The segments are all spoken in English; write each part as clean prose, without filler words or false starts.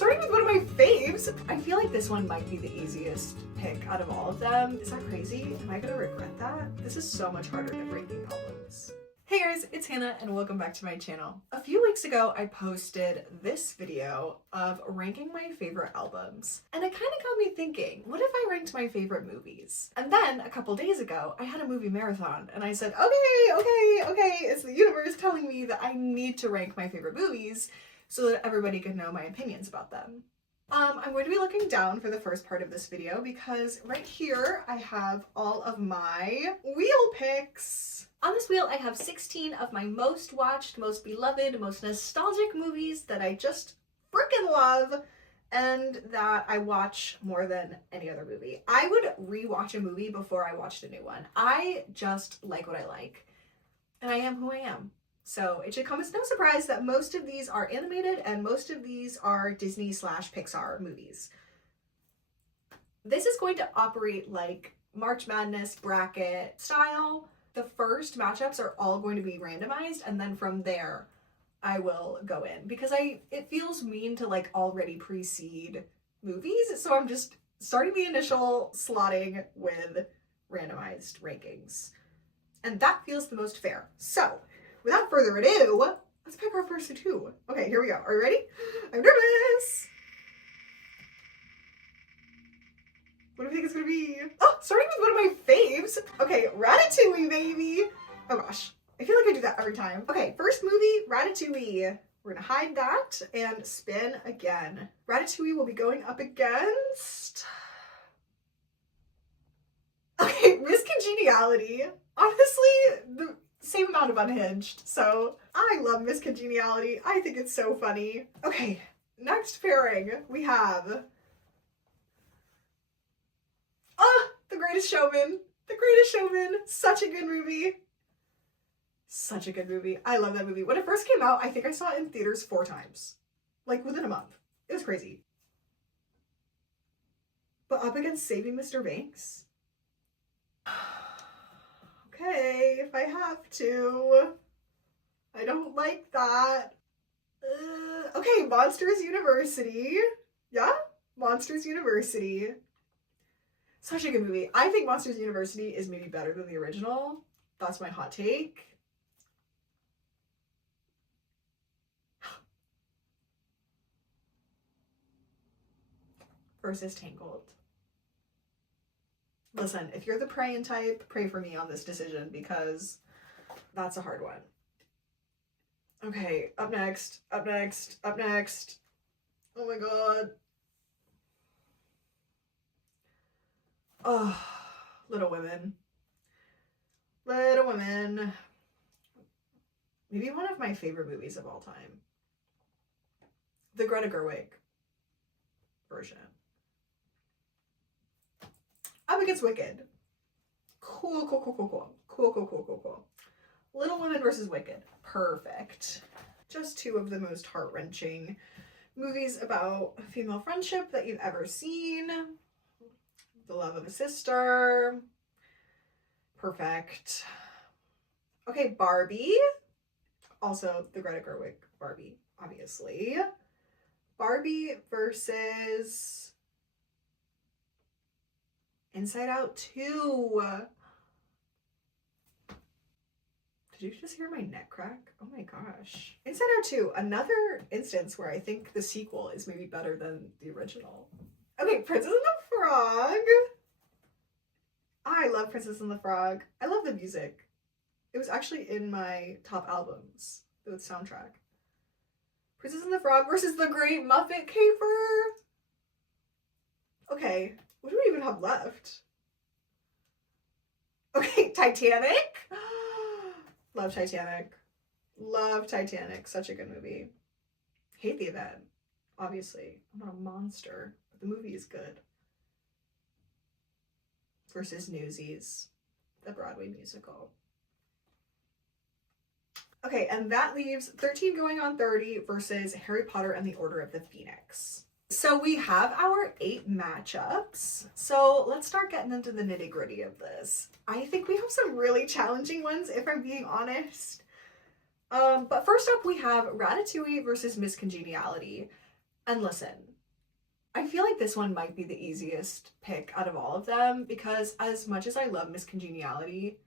starting with one of my faves. I feel like this one might be the easiest pick out of all of them. Is that crazy? Am I gonna regret that? This is so much harder than ranking albums. Hey guys, it's Hannah and welcome back to my channel. A few weeks ago, I posted this video of ranking my favorite albums. And it kind of got me thinking, what if I ranked my favorite movies? And then a couple days ago, I had a movie marathon and I said, okay, it's the universe telling me that I need to rank my favorite movies so that everybody could know my opinions about them. I'm going to be looking down for the first part of this video because right here I have all of my wheel picks. On this wheel I have 16 of my most watched, most beloved, most nostalgic movies that I just freaking love and that I watch more than any other movie. I would rewatch a movie before I watched a new one. I just like what I like and I am who I am. So it should come as no surprise that most of these are animated and most of these are Disney/Pixar movies. This is going to operate like March Madness bracket style. The first matchups are all going to be randomized and then from there I will go in because it feels mean to like already precede movies. So I'm just starting the initial slotting with randomized rankings. And that feels the most fair. So without further ado, let's pick our first two. Okay, here we go. Are you ready? I'm nervous. What do you think it's gonna be? Oh, starting with one of my faves. Okay, Ratatouille, baby. Oh gosh, I feel like I do that every time. Okay, first movie, Ratatouille. We're gonna hide that and spin again. Ratatouille will be going up against... Okay, Miss Congeniality. Honestly, the same amount of Unhinged. So I love Miss Congeniality. I think it's so funny. Okay, next pairing we have The Greatest Showman. The Greatest Showman. Such a good movie. Such a good movie. I love that movie. When it first came out, I think I saw it in theaters 4 times. Like within a month. It was crazy. But up against Saving Mr. Banks? Okay, if I have to. I don't like that. Okay, Monsters University. Yeah? Monsters University. Such a good movie. I think Monsters University is maybe better than the original. That's my hot take. Versus Tangled. Listen, if you're the praying type, pray for me on this decision because that's a hard one. Okay, up next. Oh my god. Oh, Little Women. Little Women. Maybe one of my favorite movies of all time. The Greta Gerwig version. Up against Wicked. Cool. Little Women versus Wicked. Perfect. Just two of the most heart-wrenching movies about female friendship that you've ever seen. The love of a sister. Perfect. Okay, Barbie. Also, the Greta Gerwig Barbie, obviously. Barbie versus Inside Out 2. Did you just hear my neck crack? Oh my gosh. Inside Out 2, another instance where I think the sequel is maybe better than the original. Okay, Princess and the Frog. I love Princess and the Frog. I love the music. It was actually in my top albums, the soundtrack. Princess and the Frog versus The Great Muppet Caper. Okay, what do we even have left? Okay, Titanic. Love Titanic. Love Titanic. Such a good movie. Hate the event, obviously. I'm not a monster, but the movie is good. Versus Newsies, the Broadway musical. Okay, and that leaves 13 going on 30 versus Harry Potter and the Order of the Phoenix. So we have our 8 matchups. So let's start getting into the nitty-gritty of this. I think we have some really challenging ones, if I'm being honest. But first up, we have Ratatouille versus Miss Congeniality. And listen, I feel like this one might be the easiest pick out of all of them because as much as I love Miss Congeniality,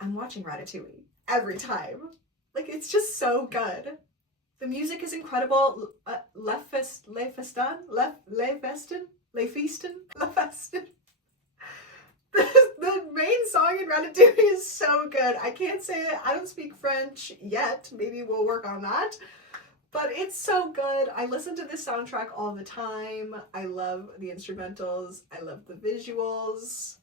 I'm watching Ratatouille every time. Like, it's just so good. The music is incredible. Le Festin? Le Festin? Le Feastin? Le Festin? The main song in Ratatouille is so good. I can't say it. I don't speak French yet. Maybe we'll work on that. But it's so good. I listen to this soundtrack all the time. I love the instrumentals. I love the visuals.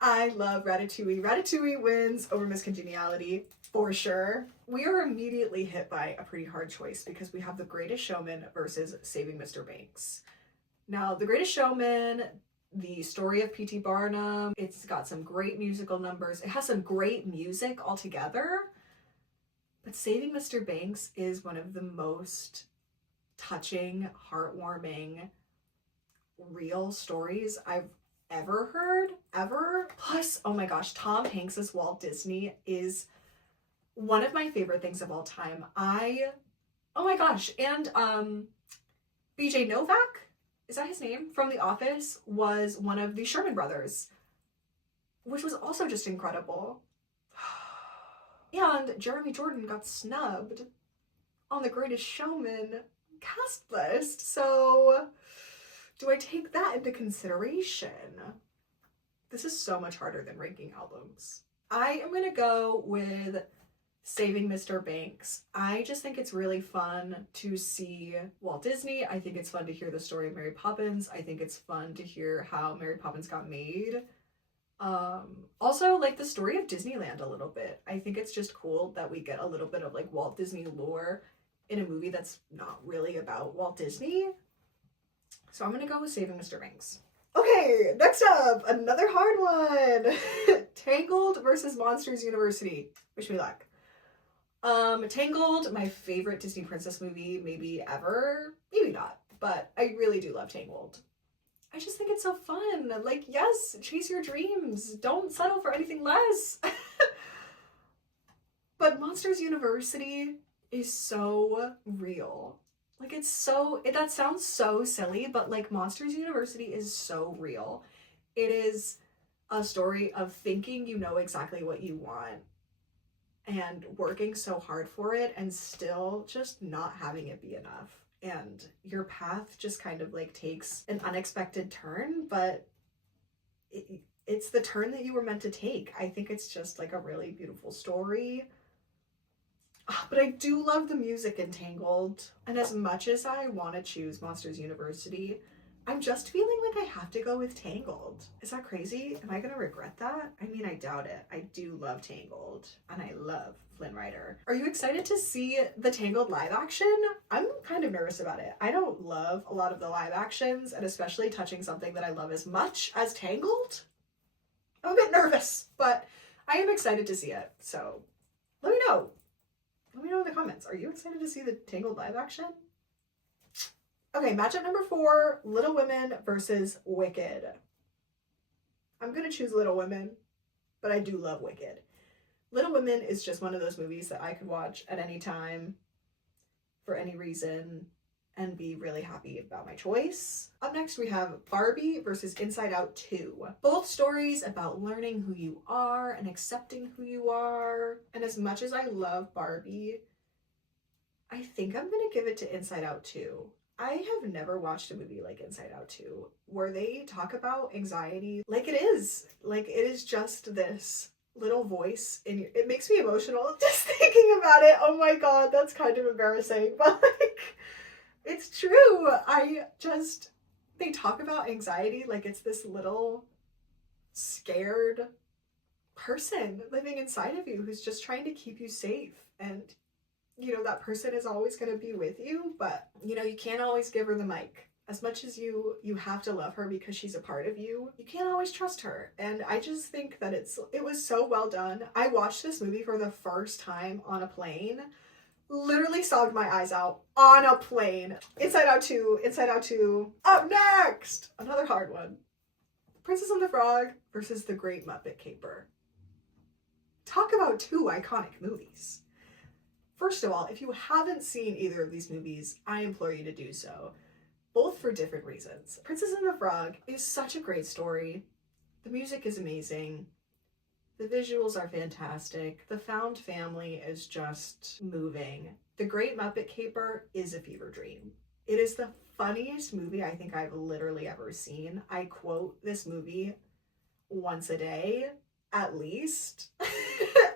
I love Ratatouille. Ratatouille wins over Miss Congeniality for sure. We are immediately hit by a pretty hard choice because we have The Greatest Showman versus Saving Mr. Banks. Now, The Greatest Showman, the story of P.T. Barnum, it's got some great musical numbers. It has some great music altogether. But Saving Mr. Banks is one of the most touching, heartwarming, real stories I've ever heard, ever. Plus, oh my gosh, Tom Hanks's Walt Disney is one of my favorite things of all time. Oh my gosh, and BJ Novak, is that his name? From The Office, was one of the Sherman brothers, which was also just incredible. And Jeremy Jordan got snubbed on The Greatest Showman cast list. So do I take that into consideration? This is so much harder than ranking albums. I am going to go with Saving Mr. Banks. I just think it's really fun to see Walt Disney. I think it's fun to hear the story of Mary Poppins. I think it's fun to hear how Mary Poppins got made. Also, like, the story of Disneyland a little bit. I think it's just cool that we get a little bit of like Walt Disney lore in a movie that's not really about Walt Disney. So I'm gonna go with Saving Mr. Banks. Okay, next up, another hard one. Tangled versus Monsters University. Wish me luck. Tangled, my favorite Disney princess movie maybe ever. Maybe not, but I really do love Tangled. I just think it's so fun. Like, yes, chase your dreams. Don't settle for anything less. But Monsters University is so real. Like, that sounds so silly, but like Monsters University is so real. It is a story of thinking you know exactly what you want and working so hard for it and still just not having it be enough. And your path just kind of like takes an unexpected turn, but it's the turn that you were meant to take. I think it's just like a really beautiful story. But I do love the music in Tangled. And as much as I want to choose Monsters University, I'm just feeling like I have to go with Tangled. Is that crazy? Am I going to regret that? I mean, I doubt it. I do love Tangled, and I love Flynn Rider. Are you excited to see the Tangled live action? I'm kind of nervous about it. I don't love a lot of the live actions, and especially touching something that I love as much as Tangled. I'm a bit nervous, but I am excited to see it. So let me know. Let me know in the comments. Are you excited to see the Tangled live action? Okay, matchup number 4, Little Women versus Wicked. I'm gonna choose Little Women, but I do love Wicked. Little Women is just one of those movies that I could watch at any time, for any reason, and be really happy about my choice. Up next, we have Barbie versus Inside Out 2. Both stories about learning who you are and accepting who you are. And as much as I love Barbie, I think I'm gonna give it to Inside Out 2. I have never watched a movie like Inside Out 2 where they talk about anxiety like it is. Like, it is just this little voice in your... It makes me emotional just thinking about it. Oh my god, that's kind of embarrassing. But, like, it's true. They talk about anxiety like it's this little scared person living inside of you who's just trying to keep you safe. And you know, that person is always going to be with you, but, you know, you can't always give her the mic. As much as you have to love her because she's a part of you, you can't always trust her. And I just think that it was so well done. I watched this movie for the first time on a plane. Literally sobbed my eyes out on a plane. Inside Out 2, Inside Out 2. Up next! Another hard one. Princess and the Frog versus The Great Muppet Caper. Talk about two iconic movies. First of all, if you haven't seen either of these movies, I implore you to do so, both for different reasons. Princess and the Frog is such a great story. The music is amazing. The visuals are fantastic. The found family is just moving. The Great Muppet Caper is a fever dream. It is the funniest movie I think I've literally ever seen. I quote this movie once a day, at least.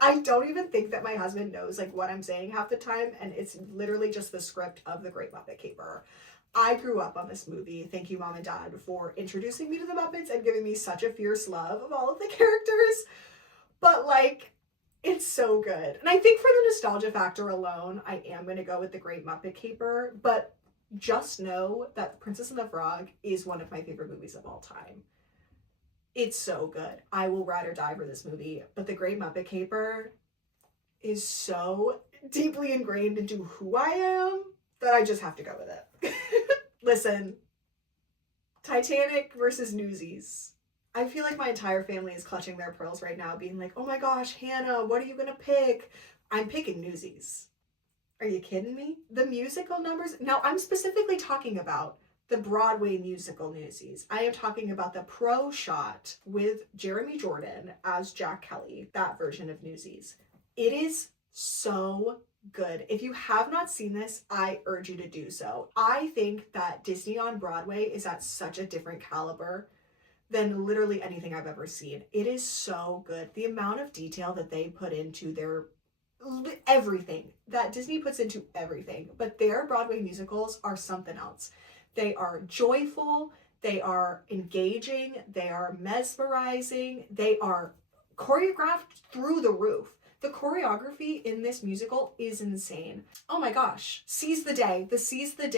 I don't even think that my husband knows like what I'm saying half the time, and it's literally just the script of The Great Muppet Caper. I grew up on this movie. Thank you, Mom and Dad, for introducing me to the Muppets and giving me such a fierce love of all of the characters. But like, it's so good. And I think for the nostalgia factor alone, I am going to go with The Great Muppet Caper, but just know that Princess and the Frog is one of my favorite movies of all time. It's so good. I will ride or die for this movie, but The Great Muppet Caper is so deeply ingrained into who I am that I just have to go with it. Listen, Titanic versus Newsies. I feel like my entire family is clutching their pearls right now, being like, oh my gosh, Hannah, what are you gonna pick? I'm picking Newsies. Are you kidding me? The musical numbers? Now, I'm specifically talking about the Broadway musical Newsies. I am talking about the pro shot with Jeremy Jordan as Jack Kelly, that version of Newsies. It is so good. If you have not seen this, I urge you to do so. I think that Disney on Broadway is at such a different caliber than literally anything I've ever seen. It is so good. The amount of detail that they put into their everything, that Disney puts into everything, but their Broadway musicals are something else. They are joyful, they are engaging, they are mesmerizing, they are choreographed through the roof. The choreography in this musical is insane. Oh my gosh. Seize the Day. The Seize the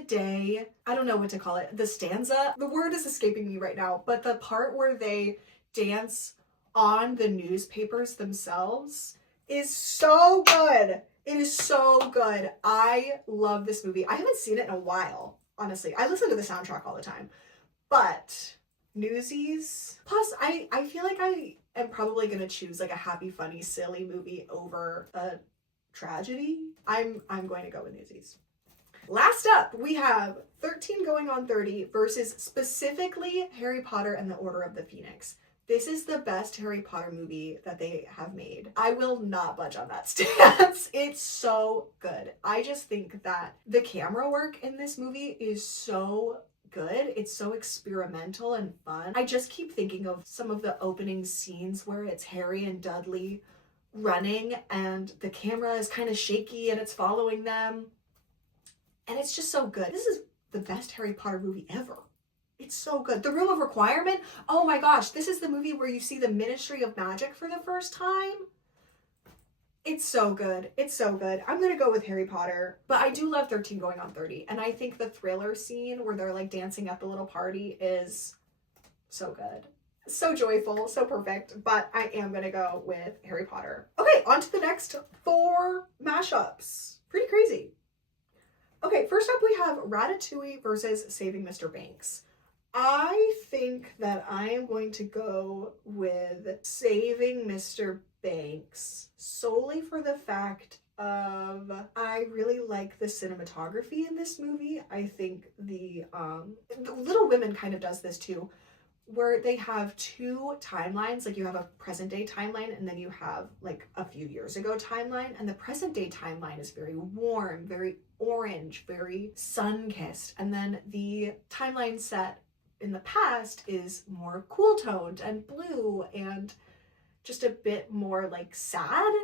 Day, I don't know what to call it. The stanza, the word is escaping me right now, but the part where they dance on the newspapers themselves is so good. It is so good. I love this movie. I haven't seen it in a while, honestly. I listen to the soundtrack all the time, but Newsies. Plus, I feel like I am probably gonna choose like a happy, funny, silly movie over a tragedy. I'm going to go with Newsies. Last up, we have 13 Going on 30 versus specifically Harry Potter and the Order of the Phoenix. This is the best Harry Potter movie that they have made. I will not budge on that stance. It's so good. I just think that the camera work in this movie is so good. It's so experimental and fun. I just keep thinking of some of the opening scenes where it's Harry and Dudley running and the camera is kind of shaky and it's following them. And it's just so good. This is the best Harry Potter movie ever. It's so good. The Room of Requirement. Oh my gosh, this is the movie where you see the Ministry of Magic for the first time. It's so good. It's so good. I'm gonna go with Harry Potter, but I do love 13 Going on 30. And I think the Thriller scene where they're like dancing at the little party is so good. So joyful, so perfect, but I am gonna go with Harry Potter. Okay, on to the next 4 mashups. Pretty crazy. Okay, first up we have Ratatouille versus Saving Mr. Banks. I think that I am going to go with Saving Mr. Banks solely for the fact of I really like the cinematography in this movie. I think the Little Women kind of does this too, where they have 2 timelines. Like you have a present day timeline and then you have like a few years ago timeline, and the present day timeline is very warm, very orange, very sun-kissed, and then the timeline set in the past is more cool toned and blue and just a bit more like sad.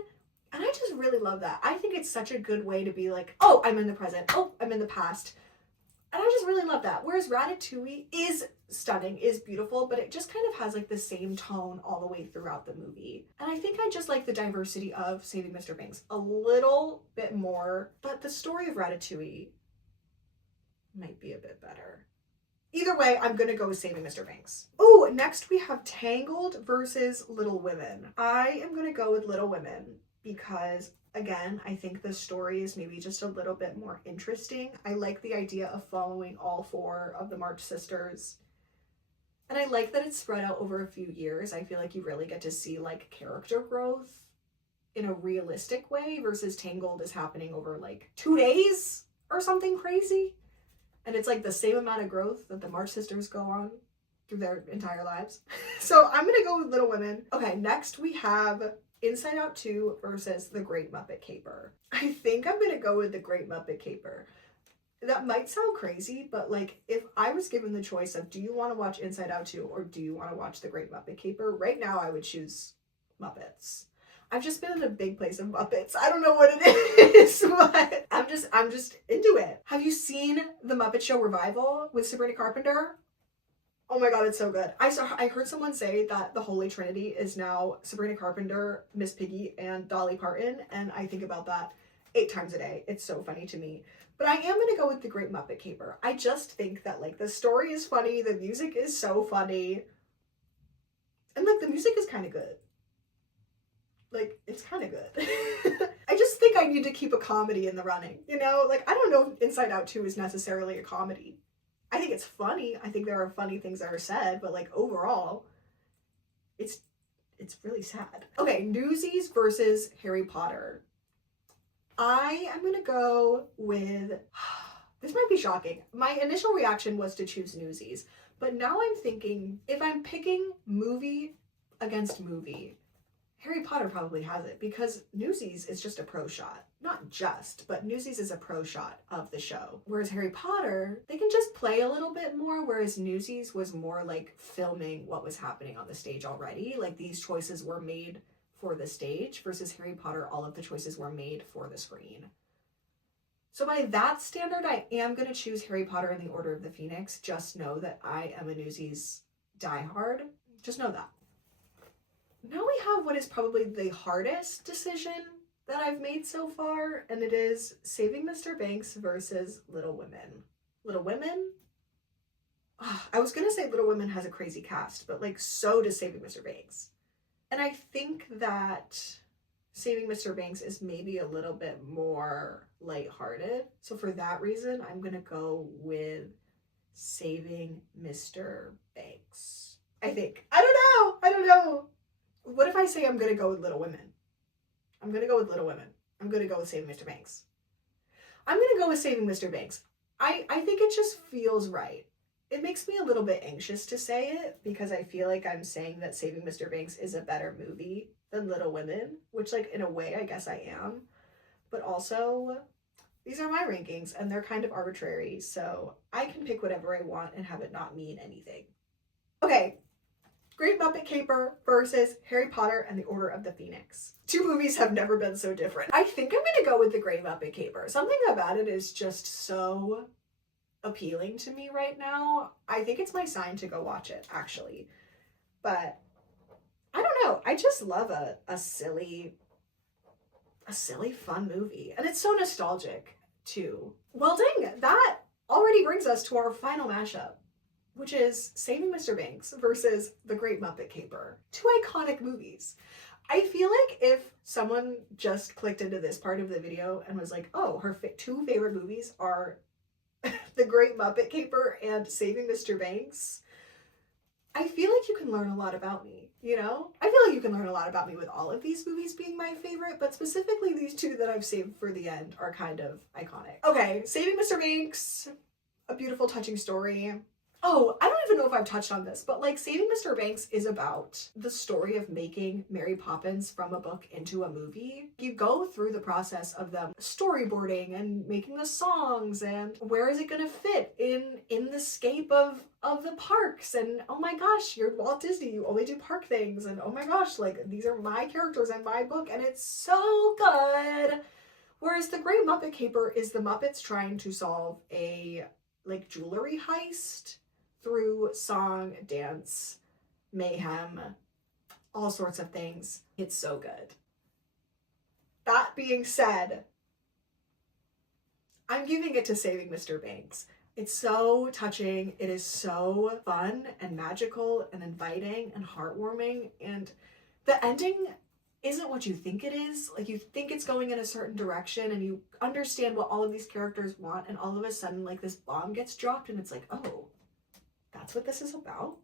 And I just really love that. I think it's such a good way to be like, oh, I'm in the present, oh, I'm in the past. And I just really love that. Whereas Ratatouille is stunning, is beautiful, but it just kind of has like the same tone all the way throughout the movie. And I think I just like the diversity of Saving Mr. Banks a little bit more, but the story of Ratatouille might be a bit better. Either way, I'm gonna go with Saving Mr. Banks. Oh, next we have Tangled versus Little Women. I am gonna go with Little Women because, again, I think the story is maybe just a little bit more interesting. I like the idea of following all 4 of the March sisters And I like that it's spread out over a few years. I feel like you really get to see like character growth in a realistic way versus Tangled is happening over like 2 days or something crazy. And it's like the same amount of growth that the March sisters go on through their entire lives. So I'm gonna go with Little Women. Okay, next we have Inside Out 2 versus The Great Muppet Caper. I think I'm gonna go with The Great Muppet Caper. That might sound crazy, but like if I was given the choice of do you want to watch Inside Out 2 or do you want to watch The Great Muppet Caper, right now I would choose Muppets. I've just been in a big place of Muppets. I don't know what it is, but I'm just into it. Have you seen The Muppet Show Revival with Sabrina Carpenter? Oh my god, it's so good. I heard someone say that the Holy Trinity is now Sabrina Carpenter, Miss Piggy, and Dolly Parton, and I think about that 8 times a day. It's so funny to me. But I am gonna go with The Great Muppet Caper. I just think that like the story is funny, the music is so funny, and like the music is kind of good. Like, it's kind of good. I just think I need to keep a comedy in the running, you know? Like, I don't know if Inside Out 2 is necessarily a comedy. I think it's funny. I think there are funny things that are said, but like overall, it's really sad. Okay, Newsies versus Harry Potter. I am gonna go with, this might be shocking. My initial reaction was to choose Newsies, but now I'm thinking if I'm picking movie against movie, Harry Potter probably has it because Newsies is just a pro shot. Not just, but Newsies is a pro shot of the show. Whereas Harry Potter, they can just play a little bit more, whereas Newsies was more like filming what was happening on the stage already. Like these choices were made for the stage versus Harry Potter, all of the choices were made for the screen. So by that standard, I am going to choose Harry Potter and the Order of the Phoenix. Just know that I am a Newsies diehard. Just know that. Now we have what is probably the hardest decision that I've made so far, and it is Saving Mr. Banks versus Little Women. Little Women? I was going to say Little Women has a crazy cast, but like so does Saving Mr. Banks. And I think that Saving Mr. Banks is maybe a little bit more lighthearted. So for that reason, I'm going to go with Saving Mr. Banks. I think. I don't know. What if I say I'm going to go with Little Women? I'm going to go with Little Women. I'm going to go with Saving Mr. Banks. I'm going to go with Saving Mr. Banks. I think it just feels right. It makes me a little bit anxious to say it because I feel like I'm saying that Saving Mr. Banks is a better movie than Little Women, which like in a way I guess I am. But also, these are my rankings and they're kind of arbitrary, so I can pick whatever I want and have it not mean anything. Okay. Great Muppet Caper versus Harry Potter and the Order of the Phoenix. 2 movies have never been so different. I think I'm gonna go with the Great Muppet Caper. Something about it is just so appealing to me right now. I think it's my sign to go watch it, actually. But I don't know. I just love a silly, fun movie. And it's so nostalgic, too. Well, dang, that already brings us to our final mashup, which is Saving Mr. Banks versus The Great Muppet Caper. 2 iconic movies. I feel like if someone just clicked into this part of the video and was like, oh, her 2 favorite movies are The Great Muppet Caper and Saving Mr. Banks, I feel like you can learn a lot about me, you know? I feel like you can learn a lot about me with all of these movies being my favorite, but specifically these 2 that I've saved for the end are kind of iconic. Okay, Saving Mr. Banks, a beautiful, touching story. Oh, I don't even know if I've touched on this, but like Saving Mr. Banks is about the story of making Mary Poppins from a book into a movie. You go through the process of them storyboarding and making the songs and where is it gonna fit in the scape of the parks, and oh my gosh, you're Walt Disney, you only do park things, and oh my gosh, like these are my characters in my book, and it's so good. Whereas The Great Muppet Caper is the Muppets trying to solve a like jewelry heist through song, dance, mayhem, all sorts of things. It's so good. That being said, I'm giving it to Saving Mr. Banks. It's so touching. It is so fun and magical and inviting and heartwarming. And the ending isn't what you think it is. Like you think it's going in a certain direction and you understand what all of these characters want, and all of a sudden like this bomb gets dropped and it's like, oh, that's what this is about?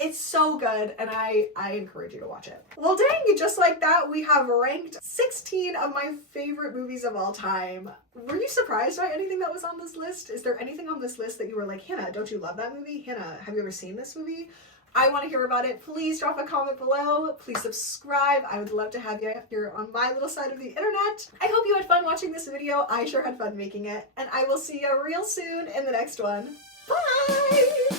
It's so good, and I encourage you to watch it. Well, dang, just like that, we have ranked 16 of my favorite movies of all time. Were you surprised by anything that was on this list? Is there anything on this list that you were like, Hannah, don't you love that movie? Hannah, have you ever seen this movie? I want to hear about it. Please drop a comment below. Please subscribe. I would love to have you here on my little side of the internet. I hope you had fun watching this video. I sure had fun making it. And I will see you real soon in the next one. Bye!